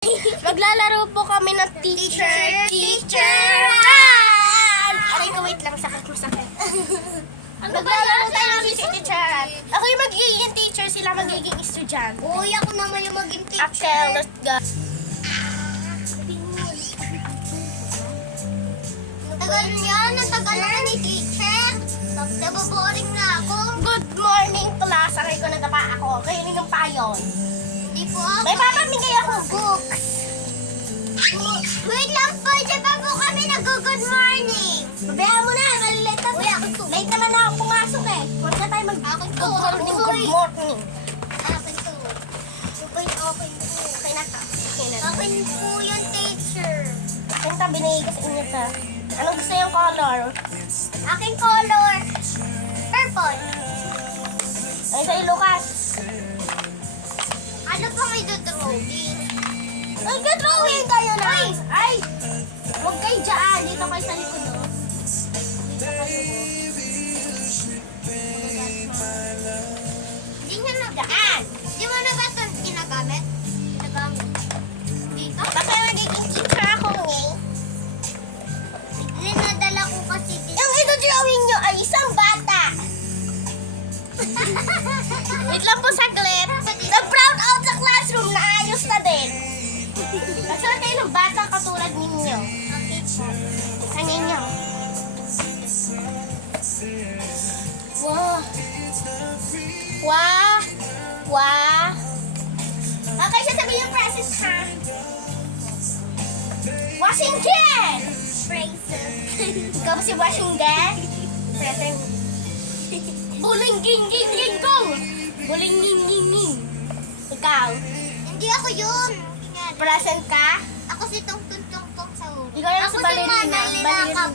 Maglalaro po kami ng teacher. Aray ko, wait lang. Sakit. Maglalaro tayo ng teacher. Ako yung magiging teacher, sila magiging estudyante. Uy, ako naman yung maging teacher. Okay, let's go. Ang tagal na ni teacher. Naboboring na ako. Good morning, class. Aray ko, nadapa ako. Kainin ng payon. Hindi po ako. May papamigay ako books. Wait lang po, di ba po kami nag-good morning? Pabayaan mo na, malilate ka. Late naman na ako pumasok eh. Huwag na tayo Akin to. Good morning. Akin to. Okay na. Okay na ka. Akin po yung teacher. Akin ka, binigay ka sa inyo ta. Anong gusto yung color? Aking color. Purple. Ay, sa'yo, Lucas. Ano pang idodrawing? Nag-drawing kayo na. Ay! Huwag kayo dyan. Dito kayo sa likod. Oh. Dito kayo. Hindi niya na daan. Di mo na ba ito ginagamit? Dito? Kasi magiging teacher ako eh. Dinadala ko kasi dito. Yung ito-drawing nyo ay isang bata. Wait lang po saglit. Nag-brown out sa classroom. Naayos na din. Nagsulat kayo ng bata katulad ninyo. Okay po. Sa ninyo. Wow. Wow. Wow. Okay, sasabihin yung present ha. Washington! Phrases. Ikaw ba si Washington? Present. Buling ging ging ging kong. Buling ging ging ging. Ikaw. Hindi ako yun. Present ka? Ako si Tong Tong Tong Tong sa ulo. Ikaw yung Ako sa si ballerina. Manay Lilakap.